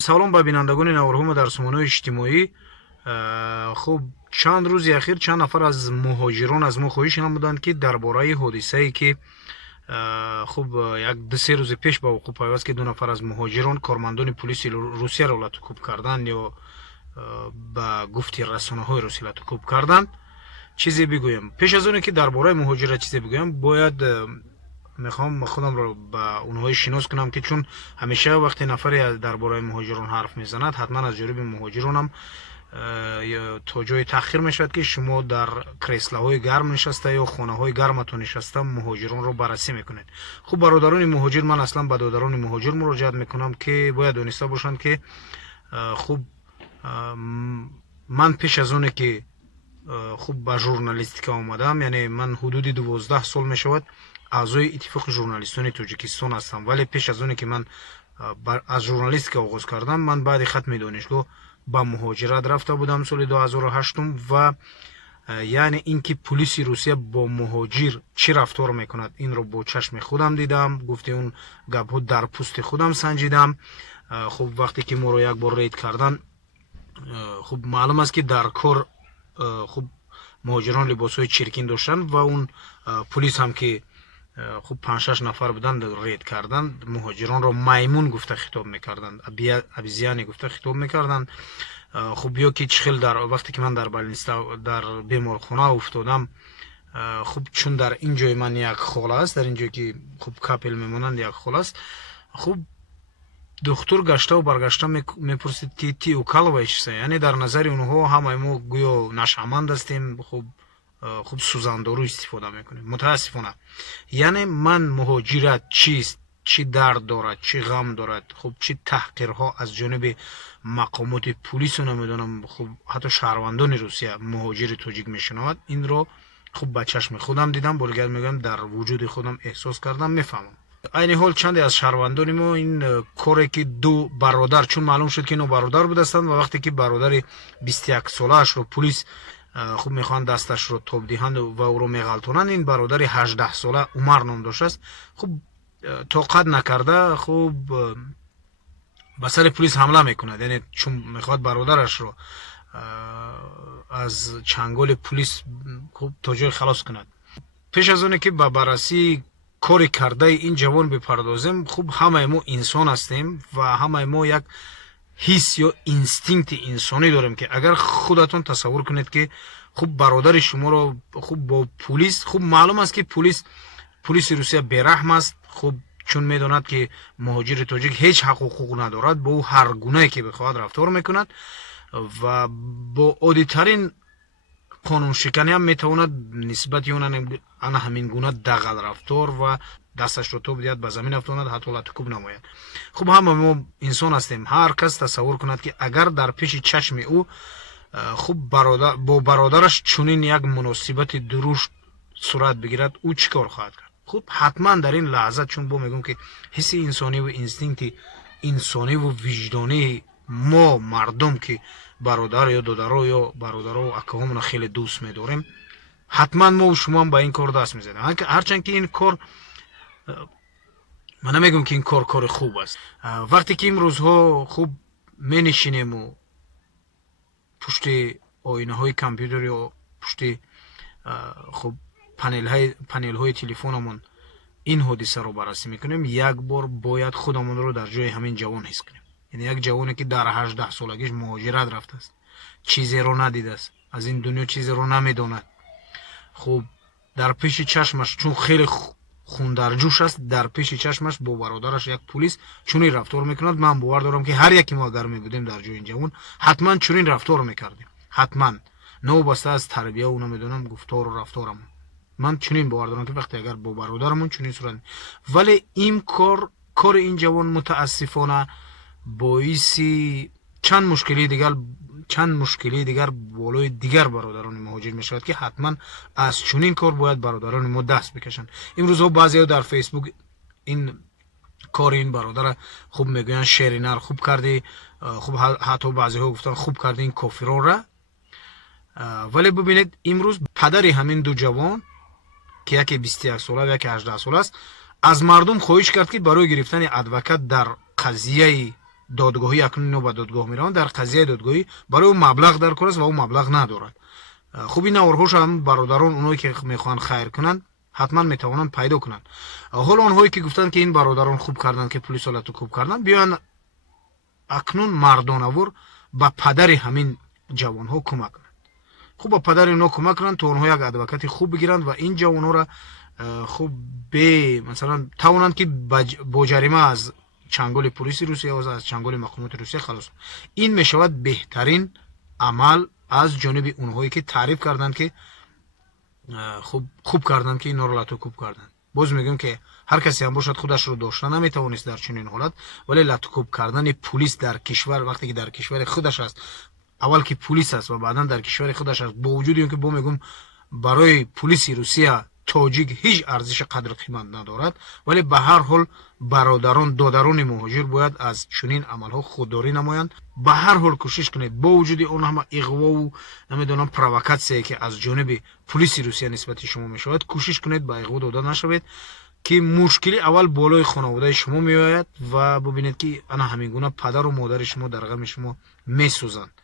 салом ба бинандагони наварҳои дар сомонаҳои иҷтимоӣ. Хуб чанд рӯзи ахир чанд нафар аз муҳоҷирон аз мо хоҳиш намуданд, ки дар бораи ҳодисае ки хуб як ду-се рӯзи пеш ба вуқӯъ пайваст, ки ду нафар аз муҳоҷирон кормандони полиси Русияро латукуб карданд ё ба гуфти расонаҳои Русия латукуб карданд. чизе бигӯям, пеш аз оне ки дар бораи муҳоҷират чизе бигӯям, бояд мехоҳам худамро ба онҳое шинос кунам, ки чун ҳамеша вақте нафаре дар бораи муҳоҷирон ҳарф мезанад, ҳатман аз ҷониби муҳоҷиронам то ҷое таъхир мешавад, ки шумо дар креслаҳои гарм нишаста ё хонаҳои гарматон нишаста муҳоҷиронро баррасӣ мекунед. хуб бародарони муҳоҷир, ман аслан ба додарони муҳоҷир муроҷиат мекунам, ки бояд дониста бошанд, ки хуб ман пеш аз оне ки хуб ба журналистика омадам, яъне ман ҳудуди 12 сол мешавад аъзои иттифоқи журналистони Тоҷикистон ҳастам, вале пеш аз оне ки ман аз журналистика оғоз кардам, ман баъди хатми донишгоҳ ба муҳоҷират рафта будам соли 2008 ва яъне ин ки полиси Русия бо муҳоҷир чӣ рафтор мекунад, инро бо чашми худам дидам, гуфти он гапҳо дар пӯсти худам санҷидам. хуб вақте ки моро як бор рейд кардан, хуб маълум аст ки дар кор хуб муҳоҷирон либосҳои чиркин доштанд ва он полис ҳам ки хуб 5-6 нафар буданд рейд карданд, муҳоҷиронро маймун гуфта хитоб мекарданд, обезьяне гуфта хитоб мекарданд. хуб ё ки чӣ хел дар вақте ки ман дар больница дар беморхона уфтодам, хуб чун дар ин ҷои ман як хола аст, дар ин ҷое ки хуб капел мемонанд як хола аст, хуб духтур гаштаву баргашта мепурсид ки ти укалова чиса, яъне дар назари онҳо ҳамаи мо гӯё нашъаманд ҳастем, хуб сӯзандору истифода мекунем. мутаассифона, яъне ман муҳоҷират чист, чӣ дард дорад, чӣ ғам дорад, хуб чӣ таҳқирҳо аз ҷониби мақомоти полису намедонам, хуб ҳатто шаҳрвандони Русия муҳоҷири тоҷик мешунавад, инро хуб ба чашми худам дидам, боригар мегӯям дар вуҷуди худам эҳсос кардам, мефаҳмам. айни ҳол чанде аз шаҳрвандони мо ин коре ки ду бародар, чун маълум шуд ки ино бародар будастанд ва вақте ки бародари 21 солаашро полис хуб мехоҳанд дасташро тоб диҳанд ва ӯро меғалтонанд, ин бародари 18 сола Умар ном доштааст, хуб тоқат накарда хуб ба сари полис ҳамла мекунад, яъне чун мехоҳад бародарашро аз чанголи полис хуб то ҷое халос кунад. пеш аз оне ки ба баррасии кори кардаи ин ҷавон бипардозем, хуб ҳамаи мо инсон ҳастем ва ҳамаи мо як ҳис ё инстинкти инсонӣ дорем, ки агар худатон тасаввур кунед ки хуб бародари шуморо хуб бо полис, хуб маълум аст ки полиси Русия бераҳм аст, хуб чун медонад ки муҳоҷири тоҷик ҳеҷ ҳаққу ҳуқуқ надорад, бо ӯ ҳар гунае ки бихоҳад рафтор мекунад ва бо оддитарин қонуншиканӣ ҳам метавонад нисбати он ана ҳамин гуна дағал рафтор ва дасташро тоб диҳад, ба замин афтонад, ҳатто латукуб намояд. хуб ҳама мо инсон ҳастем, ҳар кас тасаввур кунад ки агар дар пеши чашми ӯ хуб бо бародараш чунин як муносибати дурушт сурат бигирад, ӯ чӣ кор хоҳад кард? хуб ҳатман дар ин лаҳза, чун бо мегӯям ки ҳисси инсониву инстинкти инсониву виҷдонии мо мардум ки бародар ё додаро ё бародаро акаҳомро хеле дӯст медорем, ҳатман мо шумоам ба ин кор даст мезанем, ҳарчанд ки ин кор, ман намегӯям ки ин кор кори хуб аст. вақте ки имрӯзҳо хуб менишинему пушти оинаҳои компютер ё пушти хуб панелҳои телефонамон ин ҳодисаро баррасӣ мекунем, як бор бояд худамонро дар ҷои ҳамин ҷавон ҳис кунем. яъне як ҷавоне ки дар 18 солагиш муҳоҷират рафтааст, чизеро надидааст, аз ин дунё чизеро намедонад, хуб дар пеши чашмаш чун хеле хундарҷӯш аст, дар пеши чашмаш бо бародараш як полис чунин рафтор мекунад. ман бовар дорам ки ҳар яке мо агар мебудем дар ҷои ин ҷавон ҳатман чунин рафтор мекардем, ҳатман новобаста аз тарбияву намедонам гуфтору рафторамон. ман чунин бовар дорам ки вақте агар бо бародарамон чунин сурат, вале ин кори ин ҷавон мутаассифона боиси чанд мушкилии дигар болои дигар бародарони муҳоҷир мешавад, ки ҳатман аз чунин кор бояд бародарони мо даст бикашанд. имрӯзҳо баъзеҳо дар фейсбук ин кори ин бародара хуб мегӯянд шери нар хуб кардӣ, хуб ҳатто баъзеҳо гуфтанд хуб кардӣ ин кофиронра. вале бубинед имрӯз падари ҳамин ду ҷавон ки яке 21 сола ва яке 18 сола аст, аз мардум хоҳиш кард ки барои гирифтани адвокат дар қазияи دادگاهی اکنون اینو به دادگاه میرن در قضیه دادگاهی برای اون مبلغ در کار است و اون مبلغ ندارد. خب این نوارهاش هم برادران اونایی که میخوان خیر کنن حتما میتوانن پیدا کنن. حالا اونهایی که گفتن که این برادران خوب کردن که پلیس حالتو خوب کردن، بیان اکنون مردانوار به پدر همین جوانها کمک کنند. خوب به پدر اینا کمک کنند تا اونها یک ادوکات خوب بگیرند و این جوانها را خوب به مثلا توانند که با جریمه از چنگال پلیس روسیه و از چنگال مقامات روسیه خلاص. این میشود بهترین عمل از جانب اونهایی که تعریف کردند که خوب کردند که اینا رو لاتوکوب کردند. باز میگم که هر کسی هم باشد خودش رو داشته نمیتوانست در چنین حالت، ولی لاتوکوب کردن پلیس در کشور وقتی که در کشور خودش است، اول که پلیس است و بعدا در کشور خودش است، با وجود اینکه با میگم برای پلیس روسیه تاجیک هیچ ارزش قدر قیمت ندارد، ولی به هر حال برادران دادران مهاجر باید از چنین عملها خودداری نمایند. به هر حال کوشش کنید با وجود اون همه اغوا و نمیدونم پرووکاسیون که از جانب پلیس روسیه نسبت شما میشود، کوشش کنید به اغوا داده نشوید که مشکلی اول بالای خانواده شما میآید و ببینید که انا همین گونه پدر و مادر شما در غم شما میسوزند.